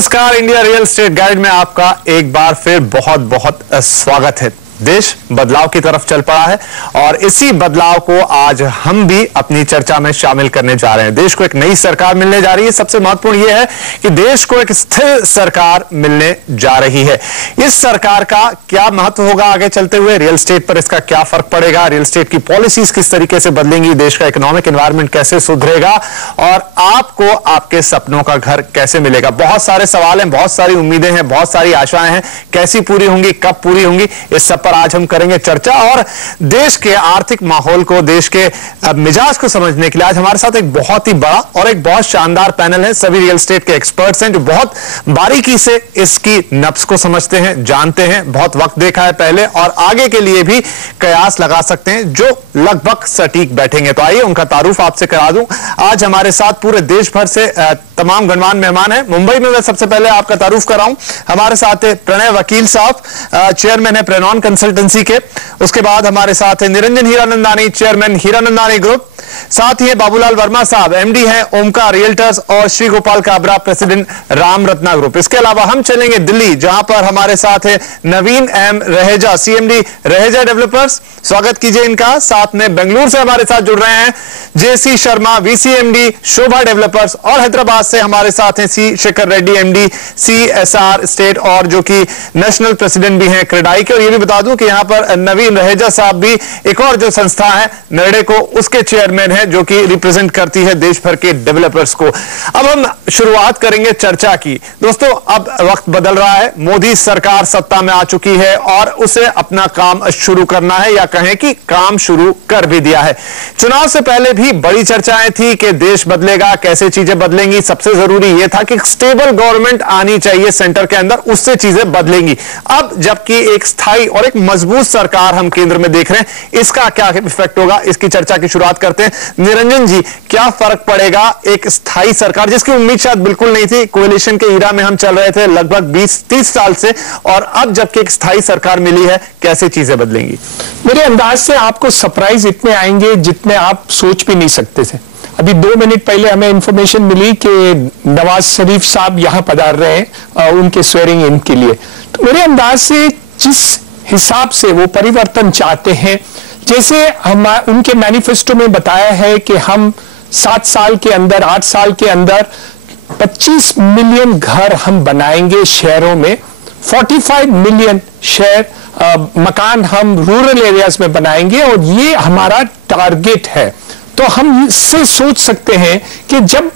नमस्कार, India real estate guide में आपका एक बार फिर बहुत बहुत स्वागत है। देश बदलाव की तरफ चल पड़ा है और इसी बदलाव को आज हम भी अपनी चर्चा में शामिल करने जा रहे हैं। देश को एक नई सरकार मिलने जा रही है। सबसे महत्वपूर्ण यह है कि देश को एक स्थिर सरकार मिलने जा रही है। इस सरकार का क्या महत्व होगा आगे चलते हुए, रियल एस्टेट पर इसका क्या फर्क पड़ेगा, रियल एस्टेट की पॉलिसीज किस तरीके से बदलेंगी, देश का इकोनॉमिक एनवायरमेंट कैसे सुधरेगा और आपको आपके सपनों का घर कैसे मिलेगा। बहुत सारे सवाल हैं, बहुत सारी उम्मीदें हैं, बहुत सारी आशाएं हैं। कैसी पूरी होंगी, कब पूरी होंगी, इस सब आज हम करेंगे चर्चा। और देश के आर्थिक माहौल को, देश के मिजाज को समझने के लिए आज हमारे साथ एक बहुत ही बड़ा और एक बहुत शानदार पैनल है। सभी रियल एस्टेट के एक्सपर्ट्स हैं जो बहुत बारीकी से इसकी नब्ज को समझते हैं, जानते हैं, बहुत वक्त देखा है पहले और आगे के लिए भी कयास लगा सकते हैं जो लगभग सटीक बैठेंगे। तो आइए उनका तारुफ आपसे करा दूं। आज हमारे साथ पूरे देश भर से तमाम गणमान्य मेहमान हैं। मुंबई में मैं सबसे पहले आपका तारुफ कराऊं, हमारे साथ है प्रणय वकील साहब, चेयरमैन है प्रेनॉन कंसल्टेंसी के। उसके बाद हमारे साथ है निरंजन हीरानंदानी, चेयरमैन हीरानंदानी ग्रुप। साथ ही है बाबूलाल वर्मा साहब, एमडी हैं ओमकार रियल्टर्स और श्री गोपाल काबरा, प्रेसिडेंट राम रत्ना ग्रुप। इसके अलावा हम चलेंगे दिल्ली, जहां पर हमारे साथ है Naveen M Raheja, CMD Raheja developers, स्वागत कीजिए इनका। साथ में बेंगलुरु से हमारे साथ जुड़ रहे हैं जेसी शर्मा, वीसीएमडी शोभा डेवलपर्स और हैदराबाद से हमारे साथ हैं C Shekhar Reddy, MD CSR state और जो कि नेशनल प्रेसिडेंट भी हैं क्रेडाई के। और ये भी बता दूं कि यहां पर नवीन रहेजा साहब भी एक और जो संस्था है नरेडे को, उसके चेयरमैन है जो कि रिप्रेजेंट करती है देश भर के डेवलपर्स को। अब हम शुरुआत करेंगे चर्चा की। दोस्तों, अब वक्त बदल रहा है, मोदी सरकार सत्ता में आ चुकी है और उसे अपना काम शुरू करना है या कहें कि काम शुरू कर भी दिया है। चुनाव से पहले भी बड़ी चर्चाएं थी कि देश बदलेगा, कैसे चीजें बदलेंगी। सबसे जरूरी यह था कि स्टेबल गवर्नमेंट आनी चाहिए सेंटर के अंदर, उससे चीजें बदलेंगी। अब जबकि एक स्थायी और एक मजबूत सरकार हम केंद्र में देख रहे हैं, इसका क्या इफेक्ट होगा, इसकी चर्चा की शुरुआत करते हैं। निरंजन जी, क्या फर्क पड़ेगा एक स्थायी सरकार जिसकी उम्मीद शायद बिल्कुल नहीं थी, कोएलिशन के ईरा में हम चल रहे थे लगभग 20-30 साल से, और अब जबकि एक स्थायी सरकार मिली है, कैसे चीजें बदलेंगी? मेरे अंदाज से आपको सरप्राइज इतने आएंगे जितने आप सोच भी नहीं सकते थे। अभी 2 मिनट पहले हमें इंफॉर्मेशन मिली कि नवाज शरीफ साहब यहां पधार रहे हैं उनके स्वेरिंग इन के लिए। तो मेरे अंदाज से जिस हिसाब से वो परिवर्तन चाहते हैं, जैसे हम उनके मैनिफेस्टो में बताया है कि हम 7 साल के अंदर, 8 साल के अंदर 25 मिलियन घर हम बनाएंगे शहरों में, 45 मिलियन मकान हम रूरल एरियाज में बनाएंगे और ये हमारा टारगेट है। तो हम इससे सोच सकते हैं कि जब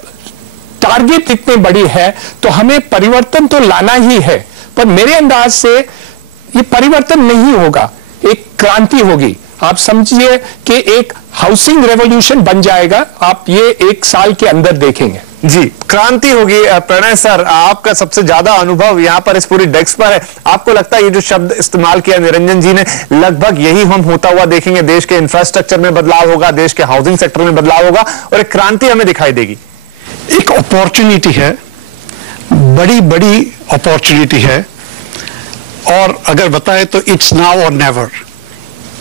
टारगेट इतनी बड़ी है तो हमें परिवर्तन तो लाना ही है, पर मेरे अंदाज से ये परिवर्तन नहीं होगा, एक क्रांति होगी। आप समझिए कि एक हाउसिंग रेवोल्यूशन बन जाएगा, आप ये 1 साल के अंदर देखेंगे। जी, क्रांति होगी। प्रणय सर, आपका सबसे ज्यादा अनुभव यहाँ पर इस पूरी डेस्क पर है। आपको लगता है ये जो शब्द इस्तेमाल किया निरंजन जी ने, लगभग यही हम होता हुआ देखेंगे? देश के इंफ्रास्ट्रक्चर में बदलाव होगा, देश के हाउसिंग सेक्टर में बदलाव होगा और एक क्रांति हमें दिखाई देगी। एक अपॉर्चुनिटी है, बड़ी बड़ी अपॉर्चुनिटी है, और अगर बताए तो इट्स नाउ और नेवर।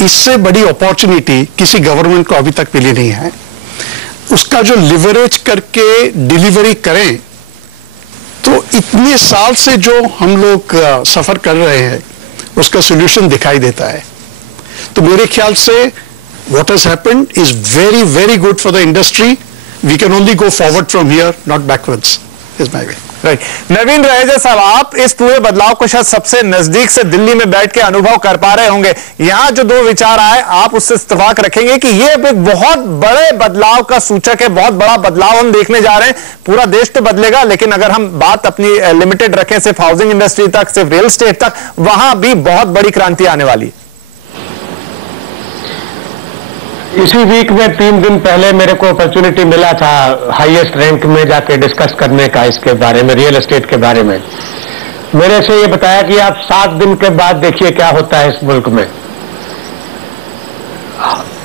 इससे बड़ी अपॉर्चुनिटी किसी गवर्नमेंट को अभी तक मिली नहीं है। उसका जो लिवरेज करके डिलीवरी करें, तो इतने साल से जो हम लोग सफर कर रहे हैं उसका सॉल्यूशन दिखाई देता है। तो मेरे ख्याल से what has happened is very very good for the industry. We can only go forward from here, not backwards, is my way. Right. Naveen Raheja साहब, आप इस पूरे बदलाव को शायद सबसे नजदीक से दिल्ली में बैठ के अनुभव कर पा रहे होंगे। यहां जो 2 विचार आए, आप उससे इत्तेफाक रखेंगे कि ये अब एक बहुत बड़े बदलाव का सूचक है, बहुत बड़ा बदलाव हम देखने जा रहे हैं। पूरा देश तो बदलेगा, लेकिन अगर हम बात अपनी लिमिटेड रखें सिर्फ हाउसिंग इंडस्ट्री तक, सिर्फ रियल एस्टेट तक, वहां भी बहुत बड़ी क्रांति आने वाली है। इसी वीक में 3 दिन पहले मेरे को अपॉर्चुनिटी मिला था हाईएस्ट रैंक में जाके डिस्कस करने का, इसके बारे में, रियल एस्टेट के बारे में। मेरे से ये बताया कि आप 7 दिन के बाद देखिए क्या होता है इस मुल्क में।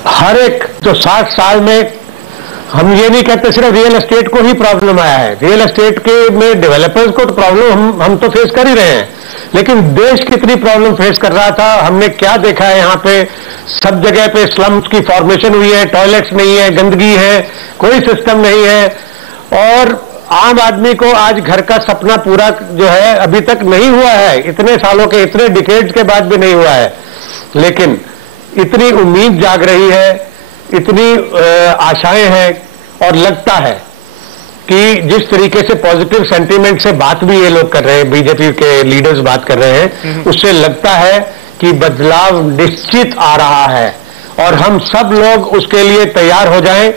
हर एक जो 60 साल में, हम ये नहीं कहते सिर्फ रियल एस्टेट को ही प्रॉब्लम आया है, रियल एस्टेट के में डेवलपर्स को तो प्रॉब्लम हम तो फेस कर ही रहे हैं, लेकिन देश कितनी प्रॉब्लम फेस कर रहा था। हमने क्या देखा है, यहाँ पे सब जगह पे स्लम्स की फॉर्मेशन हुई है, टॉयलेट्स नहीं है, गंदगी है, कोई सिस्टम नहीं है, और आम आदमी को आज घर का सपना पूरा जो है अभी तक नहीं हुआ है, इतने सालों के, इतने डिकेड्स के बाद भी नहीं हुआ है। लेकिन इतनी उम्मीद जाग रही है, इतनी आशाएं हैं और लगता है कि जिस तरीके से पॉजिटिव सेंटीमेंट से बात भी ये लोग कर रहे हैं, बीजेपी के लीडर्स बात कर रहे हैं, उससे लगता है कि बदलाव निश्चित आ रहा है और हम सब लोग उसके लिए तैयार हो जाएं।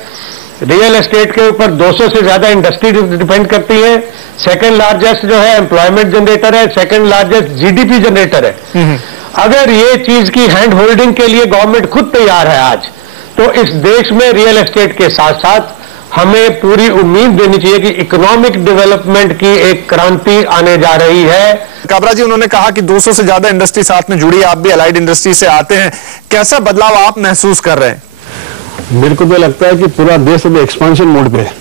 रियल एस्टेट के ऊपर 200 से ज्यादा इंडस्ट्री डिपेंड करती है, सेकंड लार्जेस्ट जो है एम्प्लॉयमेंट जनरेटर है, सेकंड लार्जेस्ट जीडीपी जनरेटर है। अगर ये चीज की हैंड होल्डिंग के लिए गवर्नमेंट खुद तैयार है आज, तो इस देश में रियल एस्टेट के साथ साथ हमें पूरी उम्मीद देनी चाहिए कि इकोनॉमिक डेवलपमेंट की एक क्रांति आने जा रही है। काबरा जी, उन्होंने कहा कि 200 से ज्यादा इंडस्ट्री साथ में जुड़ी है, आप भी अलाइड इंडस्ट्री से आते हैं, कैसा बदलाव आप महसूस कर रहे हैं? मेरे को तो लगता है कि पूरा देश अब एक्सपांशन मोड पे है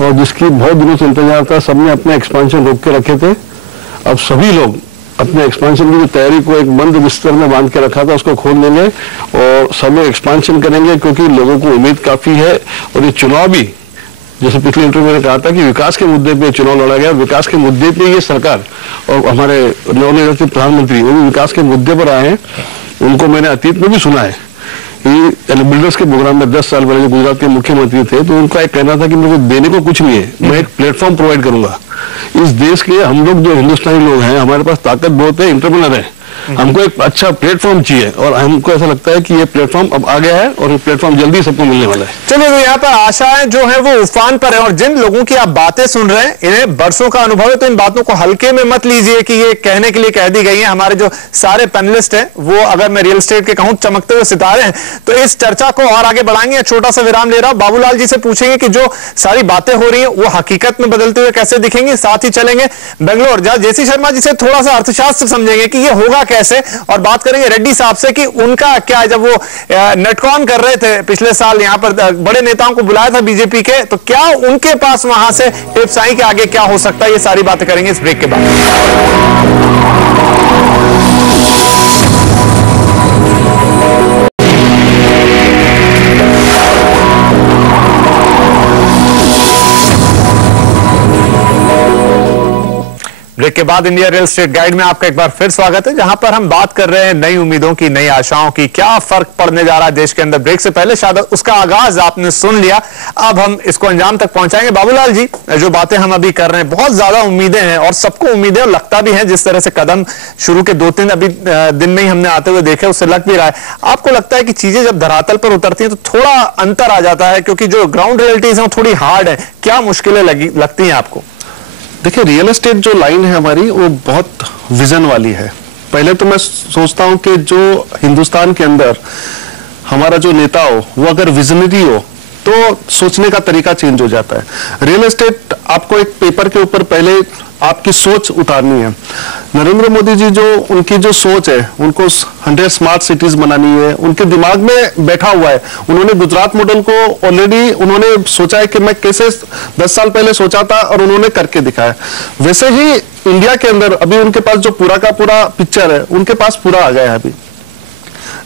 और जिसकी बहुत दिनों से इंतजार था, सबने अपने एक्सपांशन रोक के रखे थे। अब सभी लोग अपने एक्सपांशन की तैयारी को एक बंद बिस्तर में बांध के रखा था, उसको खोल देंगे और सब लोग एक्सपांशन करेंगे, क्योंकि लोगों को उम्मीद काफी है। और ये चुनाव भी, जैसे पिछले इंटरव्यू में कहा था कि विकास के मुद्दे पे चुनाव लड़ा गया, विकास के मुद्दे पे ये सरकार और हमारे नवनिर्वाचित प्रधानमंत्री वो भी विकास के मुद्दे पर आए हैं। उनको मैंने अतीत में भी सुना है, बिल्डर्स के प्रोग्राम में 10 साल पहले जो गुजरात के मुख्यमंत्री थे, तो उनका एक कहना था कि मुझे देने को कुछ नहीं है, मैं एक प्लेटफॉर्म प्रोवाइड करूंगा। इस देश के हम लोग जो हिंदुस्तानी लोग हैं, हमारे पास ताकत बहुत है, इंटरप्रेन्योर है, हमको एक अच्छा प्लेटफॉर्म चाहिए और हमको ऐसा लगता है कि ये प्लेटफॉर्म अब आ गया है और ये प्लेटफॉर्म जल्दी सबको मिलने वाला है। चलिए, तो यहाँ पर आशाएं जो है वो उफान पर है और जिन लोगों की आप बातें सुन रहे हैं, इन्हें बरसों का अनुभव है, तो इन बातों को हल्के में मत लीजिए कि ये कहने के लिए कह दी गई है। हमारे जो सारे पैनलिस्ट हैं वो, अगर मैं रियल एस्टेट के कहूं, चमकते हुए सितारे हैं। तो इस चर्चा को और आगे बढ़ाएंगे। छोटा सा विराम ले रहा हूं, बाबूलाल जी से पूछेंगे कि जो सारी बातें हो रही है वो हकीकत में बदलते हुए कैसे दिखेंगी। साथ ही चलेंगे बेंगलोर, जहां जेसी शर्मा जी से थोड़ा सा अर्थशास्त्र समझेंगे कि ये होगा कैसे, और बात करेंगे रेड्डी साहब से कि उनका क्या है, जब वो नेटकॉन कर रहे थे पिछले साल, यहां पर बड़े नेताओं को बुलाया था बीजेपी के, तो क्या उनके पास वहां से टिप्स आई कि आगे क्या हो सकता है। ये सारी बातें करेंगे इस ब्रेक के बाद। ब्रेक के बाद इंडिया रियल एस्टेट गाइड में आपका एक बार फिर स्वागत है, जहां पर हम बात कर रहे हैं नई उम्मीदों की, नई आशाओं की, क्या फर्क पड़ने जा रहा है देश के अंदर। ब्रेक से पहले शायद उसका आगाज आपने सुन लिया, अब हम इसको अंजाम तक पहुंचाएंगे। बाबूलाल जी, जो बातें हम अभी कर रहे हैं, बहुत ज्यादा उम्मीदें हैं और सबको उम्मीदें, और लगता भी है जिस तरह से कदम शुरू के 2-3 अभी दिन में ही हमने आते हुए देखे, उससे लग भी रहा है। आपको लगता है कि चीजें जब धरातल पर उतरती हैं तो थोड़ा अंतर आ जाता है, क्योंकि जो ग्राउंड रियलिटीज है वो थोड़ी हार्ड है। क्या मुश्किलें लगती हैं आपको? देखिए, रियल एस्टेट जो लाइन है हमारी, वो बहुत विजन वाली है। पहले तो मैं सोचता हूं कि जो हिंदुस्तान के अंदर हमारा जो नेता हो, वो अगर विजनरी हो तो सोचने का तरीका चेंज हो जाता है। रियल एस्टेट आपको एक पेपर के ऊपर पहले आपकी सोच उतारनी है। नरेंद्र मोदी जी जो उनकी जो सोच है, उनको 100 स्मार्ट सिटीज बनानी है, उनके दिमाग में बैठा हुआ है। उन्होंने गुजरात मॉडल को ऑलरेडी उन्होंने सोचा है कि मैं कैसे 10 साल पहले सोचा था और उन्होंने करके दिखाया। वैसे ही इंडिया के अंदर अभी उनके पास जो पूरा का पूरा पिक्चर है, उनके पास पूरा आ गया है। अभी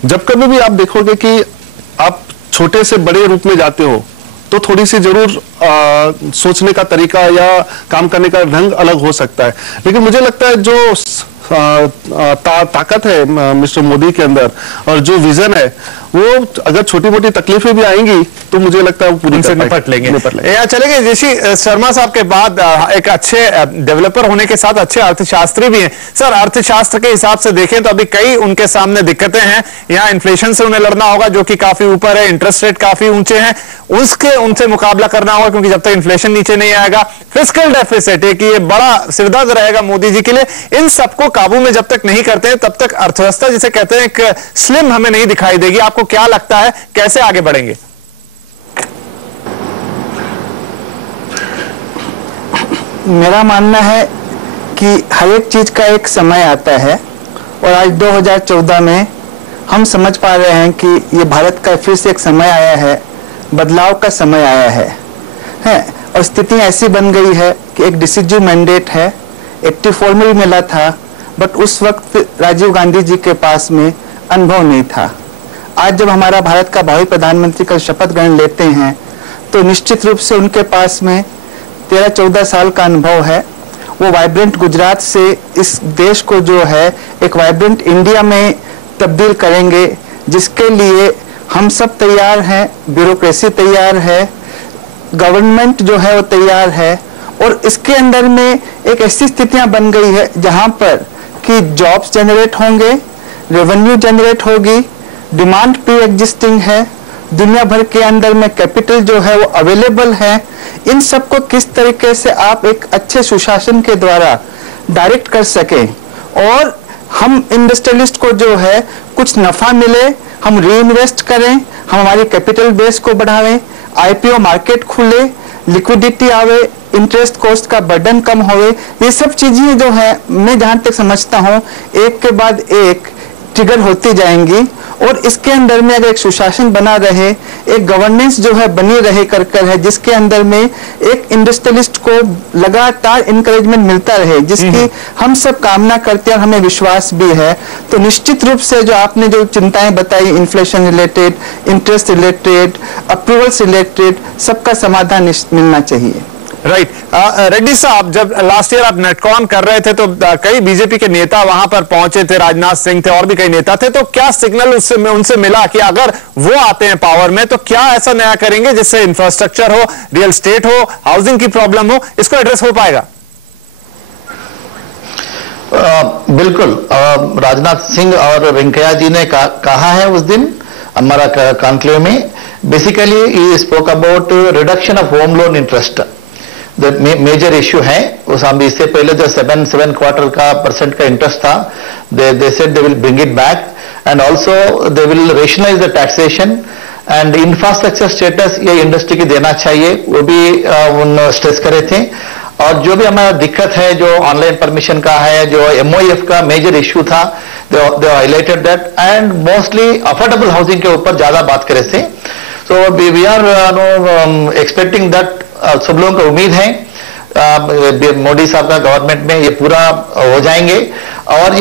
जब कभी भी आप देखोगे कि आप छोटे से बड़े रूप में जाते हो, तो थोड़ी सी जरूर सोचने का तरीका या काम करने का ढंग अलग हो सकता है। लेकिन मुझे लगता है जो ताकत है मिस्टर मोदी के अंदर और जो विजन है, वो अगर छोटी मोटी तकलीफें भी आएंगी तो मुझे लगता है वो पूरी उनसे निपट लेंगे। यहाँ चलेंगे जेसी शर्मा साहब के बाद, एक अच्छे डेवलपर होने के साथ अच्छे अर्थशास्त्री भी हैं। सर, अर्थशास्त्र के हिसाब से देखें तो अभी कई उनके सामने दिक्कतें हैं। यहाँ इन्फ्लेशन से उन्हें लड़ना होगा जो कि काफी ऊपर है, इंटरेस्ट रेट काफी ऊंचे हैं, उनसे मुकाबला करना होगा क्योंकि जब तक इन्फ्लेशन नीचे नहीं आएगा। फिस्कल डेफिसिट है कि ये बड़ा सिरदर्द रहेगा मोदी जी के लिए। इन सबको काबू में जब तक नहीं करते हैं, तब तक अर्थव्यवस्था जिसे कहते हैं एक स्लिम हमें नहीं दिखाई देगी। आपको क्या लगता है कैसे आगे बढ़ेंगे? मेरा मानना है कि हर एक चीज का एक समय आता है और आज 2014 में हम समझ पा रहे हैं कि ये भारत का फिर से एक समय आया है, बदलाव का समय आया है और स्थिति ऐसी बन गई है कि एक डिसिजिव मैंडेट है। 84 में भी मिला था, बट उस वक्त राजीव गांधी जी के पास में अनुभव नहीं था। आज जब हमारा भारत का भावी प्रधानमंत्री का शपथ ग्रहण लेते हैं तो निश्चित रूप से उनके पास में 13-14 साल का अनुभव है। वो वाइब्रेंट गुजरात से इस देश को जो है एक वाइब्रेंट इंडिया में तब्दील करेंगे, जिसके लिए हम सब तैयार हैं, ब्यूरोक्रेसी तैयार है, गवर्नमेंट जो है वो तैयार है। और इसके अंदर में एक ऐसी स्थितियां बन गई है जहां पर कि जॉब्स जनरेट होंगे, रेवेन्यू जनरेट होगी, डिमांड प्री एग्जिस्टिंग है, दुनिया भर के अंदर में कैपिटल जो है वो अवेलेबल है। इन सब को किस तरीके से आप एक अच्छे सुशासन के द्वारा डायरेक्ट कर सकें और हम इंडस्ट्रियलिस्ट को जो है कुछ नफा मिले, हम री इन्वेस्ट करें, हम हमारी कैपिटल बेस को बढ़ावें, आईपीओ मार्केट खुले, लिक्विडिटी आवे, इंटरेस्ट कॉस्ट का बर्डन कम होवे, ये सब चीजें जो है मैं जहां तक समझता हूं एक के बाद एक ट्रिगर होती जाएंगी। और इसके अंदर में अगर एक सुशासन बना रहे, एक गवर्नेंस जो है बनी रहे कर है, जिसके अंदर में एक इंडस्ट्रियलिस्ट को लगातार इंकरेजमेंट मिलता रहे, जिसकी हम सब कामना करते हैं और हमें विश्वास भी है, तो निश्चित रूप से जो आपने जो चिंताएं बताई, inflation related, interest related, approvals related, सबका समाधान मिलना चाहिए। राइट। रेड्डी साहब, जब लास्ट ईयर आप नेटकॉन कर रहे थे तो कई बीजेपी के नेता वहां पर पहुंचे थे, राजनाथ सिंह थे और भी कई नेता थे, तो क्या सिग्नल उनसे मिला कि अगर वो आते हैं पावर में तो क्या ऐसा नया करेंगे जिससे इंफ्रास्ट्रक्चर हो, रियल एस्टेट हो, हाउसिंग की प्रॉब्लम हो, इसको एड्रेस हो पाएगा? बिल्कुल। राजनाथ सिंह और वेंकैया जी ने कहा है उस दिन हमारा कॉन्क्लेव में, basically he spoke about reduction of home loan interest. Major issue है उस, हम इससे पहले जो 7.25% का इंटरेस्ट था, they said they will bring it back and also they will rationalise the taxation and infrastructure status ये इंडस्ट्री की देना चाहिए, वो भी उन स्ट्रेस करे थे। और जो भी हमारा दिक्कत है जो ऑनलाइन परमिशन का है, जो MOF का मेजर इश्यू था, they highlighted that and mostly affordable housing के ऊपर ज्यादा बात करे थे। So we are expecting that, सब लोगों को उम्मीद है मोदी साहब का गवर्नमेंट में ये पूरा हो जाएंगे। और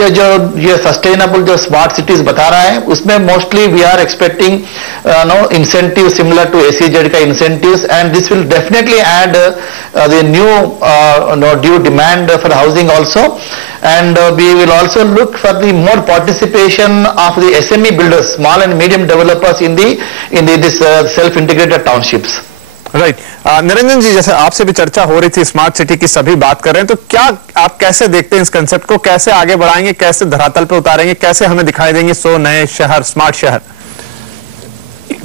ये सस्टेनेबल जो स्मार्ट सिटीज बता रहा है उसमें mostly we are expecting incentive similar to SEZ का incentives and this will definitely add the new due demand for housing also and we will also look for the more participation of the SME builders, small and medium developers in this self-integrated townships. Right. Niranjan ji, जैसे आपसे भी चर्चा हो रही थी, smart city की सभी बात कर रहे हैं, तो क्या आप कैसे देखते हैं इस कंसेप्ट को, कैसे आगे बढ़ाएंगे, कैसे धरातल पे उतारेंगे, कैसे हमें दिखाई देंगे 100 नए शहर, स्मार्ट शहर?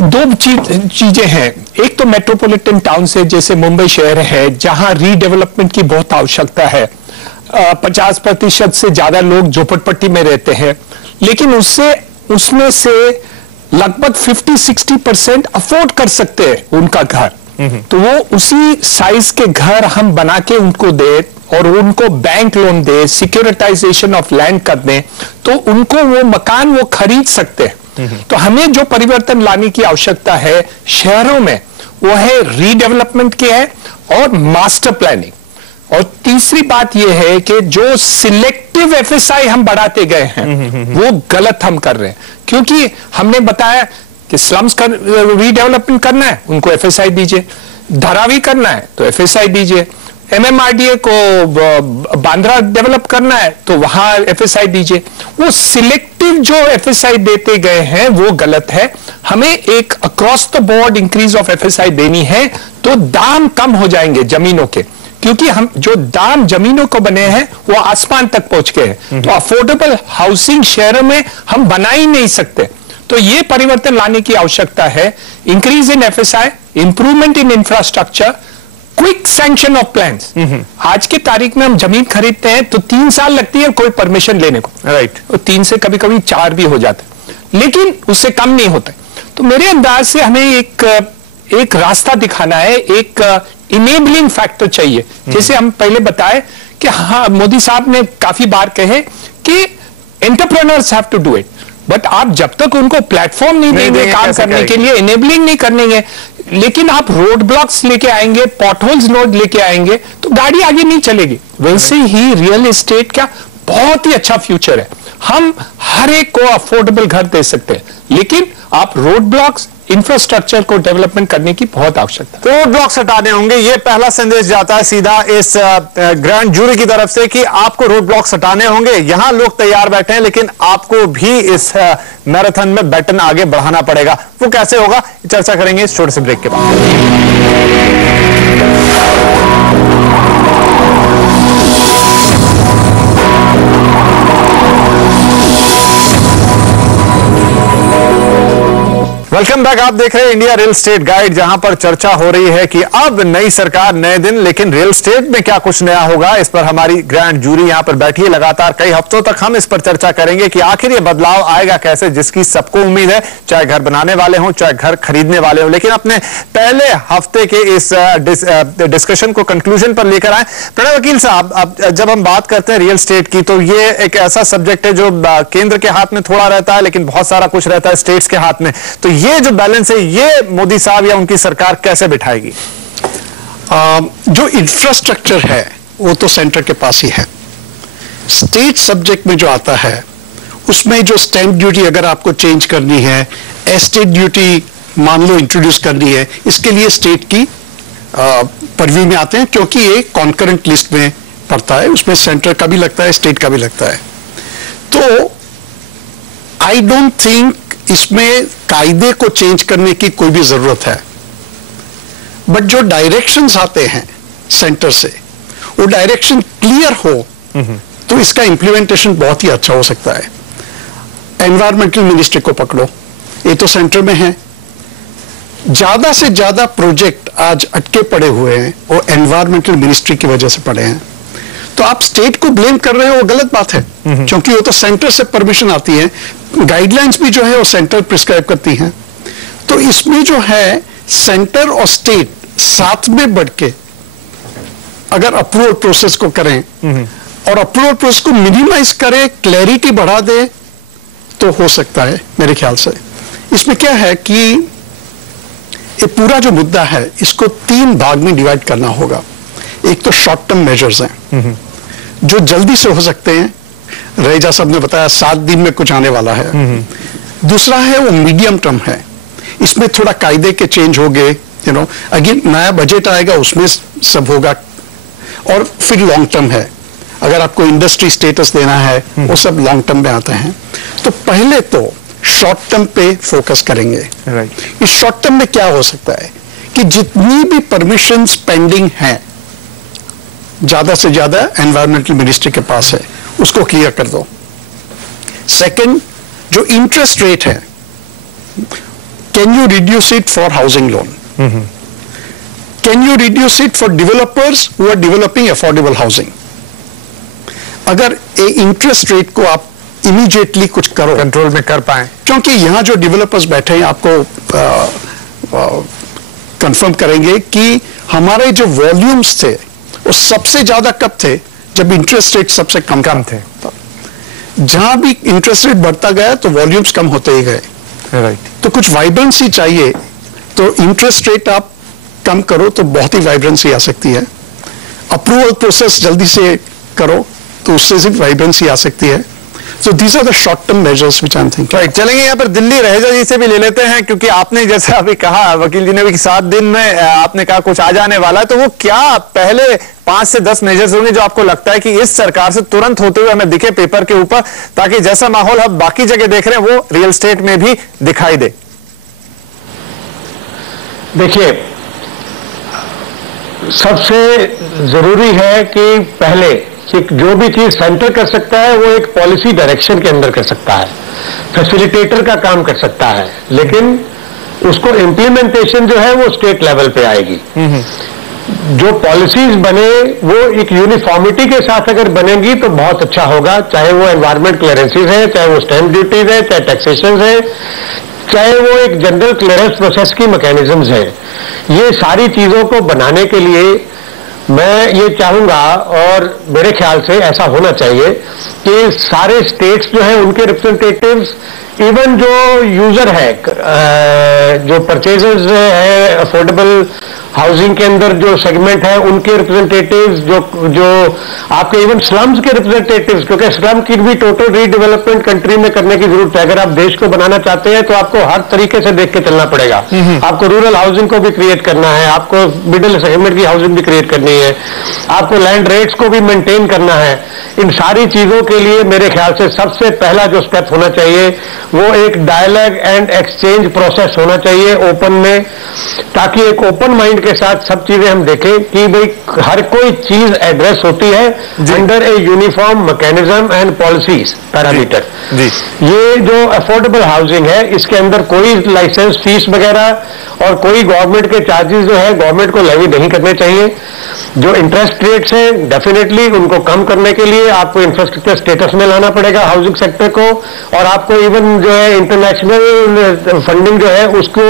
दो चीजें हैं। एक तो मेट्रोपॉलिटन टाउन से, जैसे मुंबई शहर है जहां रीडेवलपमेंट की बहुत आवश्यकता है, 50% से ज्यादा लोग झोपड़पट्टी में रहते हैं, लेकिन उसमें से लगभग 50-60% अफोर्ड कर सकते हैं उनका घर, तो वो उसी साइज के घर हम बना के उनको दे और उनको बैंक लोन दे, सिक्योरिटाइजेशन ऑफ लैंड कर दें, तो उनको वो मकान वो खरीद सकते हैं। तो हमें जो परिवर्तन लाने की आवश्यकता है शहरों में वो है रीडेवलपमेंट की है और मास्टर प्लानिंग। और तीसरी बात यह है कि जो सिलेक्टिव FSI हम बढ़ाते गए हैं वो गलत हम कर रहे हैं, क्योंकि हमने बताया कि स्लम्स का रीडेवलपमेंट करना है उनको FSI दीजिए, धारावी करना है तो FSI दीजिए, MMRDA को बांद्रा डेवलप करना है तो वहां FSI दीजिए। वो सिलेक्टिव जो FSI देते गए हैं वो गलत है। हमें एक across the board increase of FSI देनी है तो दाम कम हो जाएंगे जमीनों के, क्योंकि हम जो दाम जमीनों को बने हैं वो आसमान तक पहुंच गए हैं, तो अफोर्डेबल हाउसिंग शहरों में हम बना ही नहीं सकते। तो ये परिवर्तन लाने की आवश्यकता है। Increase in FSI, improvement in infrastructure, quick sanction of plans. आज के तारीख में हम जमीन खरीदते हैं तो 3 साल लगती है कोई परमिशन लेने को, राइट, तो 3 से कभी कभी 4 भी हो जाते, लेकिन उससे कम नहीं होते। तो मेरे अंदाज से हमें एक रास्ता दिखाना है, एक इनेबलिंग फैक्टर चाहिए। जैसे हम पहले बताए कि हाँ, मोदी साहब ने काफी बार कहे कि entrepreneurs have to do it, but आप जब तक उनको प्लेटफॉर्म नहीं देंगे काम करने के लिए, इनेबलिंग नहीं करेंगे, लेकिन आप रोड ब्लॉक्स लेके आएंगे, पॉटहोल्स नोड लेके आएंगे तो गाड़ी आगे नहीं चलेगी। वैसे ही रियल एस्टेट का बहुत ही अच्छा फ्यूचर है। हम हर एक को अफोर्डेबल घर दे सकते हैं, लेकिन आप रोड ब्लॉक्स, इंफ्रास्ट्रक्चर को डेवलपमेंट करने की बहुत आवश्यकता है। तो रोड ब्लॉक्स हटाने होंगे, ये पहला संदेश जाता है सीधा इस ग्रैंड जूरी की तरफ से कि आपको रोड ब्लॉक्स हटाने होंगे। यहां लोग तैयार बैठे हैं, लेकिन आपको भी इस मैराथन में बैटन आगे बढ़ाना पड़ेगा। वो कैसे होगा, चर्चा करेंगे इस छोटे से ब्रेक के बाद। Welcome back. आप देख रहे हैं इंडिया रियल एस्टेट गाइड, जहां पर चर्चा हो रही है कि अब नई सरकार, नए दिन, लेकिन रियल एस्टेट में क्या कुछ नया होगा। इस पर हमारी ग्रैंड जूरी यहां पर बैठी है। लगातार कई हफ्तों तक हम इस पर चर्चा करेंगे कि आखिर ये बदलाव आएगा कैसे, जिसकी सबको उम्मीद है, चाहे घर बनाने वाले हों, चाहे घर खरीदने वाले हों। लेकिन अपने पहले हफ्ते के इस डिस्कशन को कंक्लूजन पर लेकर आए। प्रणय वकील साहब, अब जब हम बात करते हैं रियल एस्टेट की, तो ये एक ऐसा सब्जेक्ट है जो केंद्र के हाथ में थोड़ा रहता है, लेकिन बहुत सारा कुछ रहता है स्टेट्स के हाथ में। तो ये जो बैलेंस है, ये मोदी साहब या उनकी सरकार कैसे बिठाएगी? जो इंफ्रास्ट्रक्चर है वो तो सेंटर के पास ही है। स्टेट सब्जेक्ट में जो आता है उसमें जो स्टैंप ड्यूटी अगर आपको चेंज करनी है, एस्टेट ड्यूटी मान लो इंट्रोड्यूस करनी है, इसके लिए स्टेट की परव्यू में आते हैं, क्योंकि ये कॉन्करेंट लिस्ट में पड़ता है। उसमें सेंटर का भी लगता है, स्टेट का भी लगता है। तो आई डोंट थिंक इसमें कायदे को चेंज करने की कोई भी जरूरत है। बट जो डायरेक्शंस आते हैं सेंटर से, वो डायरेक्शन क्लियर हो तो इसका इंप्लीमेंटेशन बहुत ही अच्छा हो सकता है। एनवायरमेंटल मिनिस्ट्री को पकड़ो, ये तो सेंटर में है। ज्यादा से ज्यादा प्रोजेक्ट आज अटके पड़े हुए हैं, वो एनवायरमेंटल मिनिस्ट्री की वजह से पड़े हैं। तो आप स्टेट को ब्लेम कर रहे हो, वो गलत बात है, क्योंकि वो तो सेंटर से परमिशन आती है, गाइडलाइंस भी जो है वो सेंटर प्रिस्क्राइब करती हैं। तो इसमें जो है सेंटर और स्टेट साथ में बढ़ के अगर अप्रूवल प्रोसेस को करें और अप्रूवल प्रोसेस को मिनिमाइज करें, क्लैरिटी बढ़ा दे, तो हो सकता है मेरे ख्याल से। इसमें क्या है कि ये पूरा जो मुद्दा है, इसको 3 भाग में डिवाइड करना होगा। एक तो शॉर्ट टर्म मेजर्स हैं जो जल्दी से हो सकते हैं, रईजा साहब ने बताया 7 दिन में कुछ आने वाला है। दूसरा है वो मीडियम टर्म है, इसमें थोड़ा कायदे के चेंज हो गए, अगेन नया बजट आएगा, उसमें सब होगा। और फिर लॉन्ग टर्म है, अगर आपको इंडस्ट्री स्टेटस देना है, वो सब लॉन्ग टर्म में आते हैं। तो पहले तो शॉर्ट टर्म पे फोकस करेंगे। इस शॉर्ट टर्म में क्या हो सकता है कि जितनी भी परमिशन पेंडिंग है, ज्यादा से ज्यादा एनवायरमेंटल मिनिस्ट्री के पास है, उसको क्लियर कर दो। सेकंड, जो इंटरेस्ट रेट है, can you reduce it for housing loan? Can you reduce it for developers who are developing affordable housing? अगर ए इंटरेस्ट रेट को आप इमीडिएटली कुछ करो, कंट्रोल में कर पाए, क्योंकि यहां जो डेवलपर्स बैठे हैं आपको कंफर्म करेंगे कि हमारे जो वॉल्यूम्स थे वो सबसे ज्यादा कब थे, जब इंटरेस्ट रेट सबसे कम थे। जहां भी इंटरेस्ट रेट बढ़ता गया तो वॉल्यूम्स कम होते ही गए। तो कुछ वाइब्रेंसी चाहिए, तो इंटरेस्ट रेट आप कम करो तो बहुत ही वाइब्रेंसी आ सकती है। अप्रूवल प्रोसेस जल्दी से करो तो उससे सिर्फ वाइब्रेंसी आ सकती है। So these are the short-term measures which I'm thinking. Right, चलेंगे यहाँ पर दिल्ली रहेजा जी से भी ले लेते हैं, क्योंकि आपने जैसे अभी कहा, वकील जी ने भी 7 दिन में आपने कहा कुछ आ जाने वाला है। तो वो क्या पहले 5 से 10 मेजर्स होंगे जो आपको लगता है कि इस सरकार से तुरंत होते हुए हमें दिखे पेपर के ऊपर, ताकि जैसा माहौल अब बाकी जगह देख रहे हैं वो रियल एस्टेट में भी दिखाई दे? देखिए, सबसे जरूरी है कि पहले जो भी चीज सेंटर कर सकता है वो एक पॉलिसी डायरेक्शन के अंदर कर सकता है, फैसिलिटेटर का काम कर सकता है, लेकिन उसको इम्प्लीमेंटेशन जो है वो स्टेट लेवल पे आएगी। जो पॉलिसीज बने वो एक यूनिफॉर्मिटी के साथ अगर बनेंगी तो बहुत अच्छा होगा, चाहे वो एनवायरमेंट क्लियरेंसेज है, चाहे वो स्टैंप ड्यूटीज है, चाहे टैक्सेशन है, चाहे वो एक जनरल क्लियरेंस प्रोसेस की मैकेनिज्म्स है। ये सारी चीजों को बनाने के लिए मैं ये चाहूंगा, और मेरे ख्याल से ऐसा होना चाहिए कि सारे स्टेट्स जो है उनके रिप्रेजेंटेटिव्स, इवन जो यूजर है, जो परचेजर्स है अफोर्डेबल हाउसिंग के अंदर जो सेगमेंट है उनके रिप्रेजेंटेटिव्स, जो आपके इवन स्लम्स के रिप्रेजेंटेटिव्स, क्योंकि स्लम की भी टोटल रीडेवलपमेंट कंट्री में करने की जरूरत है। अगर आप देश को बनाना चाहते हैं तो आपको हर तरीके से देख के चलना पड़ेगा। आपको रूरल हाउसिंग को भी क्रिएट करना है, आपको मिडिल सेगमेंट की हाउसिंग भी क्रिएट करनी है, आपको लैंड रेट्स को भी मेंटेन करना है। इन सारी चीजों के लिए मेरे ख्याल से सबसे पहला जो स्टेप होना चाहिए वो एक डायलॉग एंड एक्सचेंज प्रोसेस होना चाहिए ओपन में, ताकि एक ओपन माइंड के साथ सब चीजें हम देखें कि भाई हर कोई चीज एड्रेस होती है under a uniform mechanism and policies parameter. ये जो अफोर्डेबल हाउसिंग है इसके अंदर कोई लाइसेंस फीस वगैरह और कोई गवर्नमेंट के चार्जेस जो है गवर्नमेंट को लेवी नहीं करने चाहिए। जो इंटरेस्ट रेट्स हैं डेफिनेटली उनको कम करने के लिए आपको इंफ्रास्ट्रक्चर स्टेटस में लाना पड़ेगा हाउसिंग सेक्टर को, और आपको इवन जो है इंटरनेशनल फंडिंग जो है उसको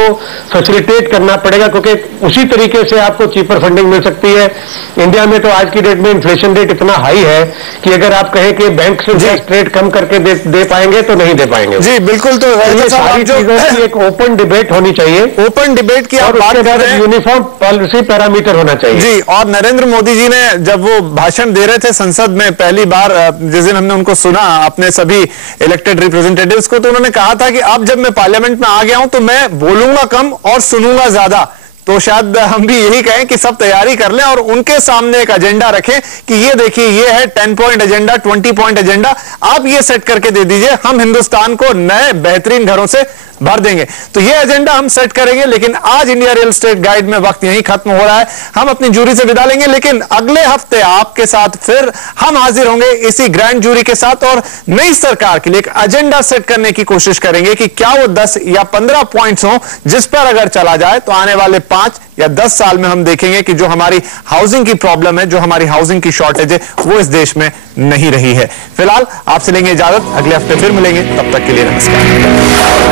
फैसिलिटेट करना पड़ेगा, क्योंकि उसी तरीके से आपको चीपर फंडिंग मिल सकती है। इंडिया में तो आज की डेट में इन्फ्लेशन रेट इतना हाई है कि अगर आप कहें कि बैंक से इंटरेस्ट रेट कम करके दे पाएंगे तो नहीं दे पाएंगे। जी बिल्कुल। तो ये सारी चीजों की एक ओपन डिबेट होनी चाहिए, ओपन डिबेट की आप बात कर रहे हैं, यूनिफॉर्म पॉलिसी पैरामीटर होना चाहिए। जी, और नरेंद्र मोदी जी ने जब वो भाषण दे रहे थे संसद में पहली बार, जिस दिन हमने उनको सुना अपने सभी इलेक्टेड रिप्रेजेंटेटिव्स को, तो उन्होंने कहा था कि अब जब मैं पार्लियामेंट में आ गया हूं तो मैं बोलूंगा कम और सुनूंगा ज्यादा। तो शायद हम भी यही कहें कि सब तैयारी कर लें और उनके सामने एक एजेंडा रखें कि ये देखिए ये है 10 पॉइंट एजेंडा, 20 पॉइंट एजेंडा, आप ये सेट करके दे दीजिए, हम हिंदुस्तान को नए बेहतरीन घरों से भर देंगे। तो ये एजेंडा हम सेट करेंगे। लेकिन आज इंडिया रियल एस्टेट गाइड में वक्त यहीं खत्म हो रहा है। हम अपनी जूरी से विदा लेंगे, लेकिन अगले हफ्ते आपके साथ फिर हम हाजिर होंगे इसी ग्रैंड जूरी के साथ और नई सरकार के लिए एक एजेंडा सेट करने की कोशिश करेंगे कि क्या वो 10 या 15 पॉइंट्स हो जिस पर अगर चला जाए तो आने वाले 5 या 10 साल में हम देखेंगे कि जो हमारी हाउसिंग की प्रॉब्लम है, जो हमारी हाउसिंग की शॉर्टेज है, वो इस देश में नहीं रही है। फिलहाल आपसे लेंगे इजाजत, अगले हफ्ते फिर मिलेंगे, तब तक के लिए नमस्कार।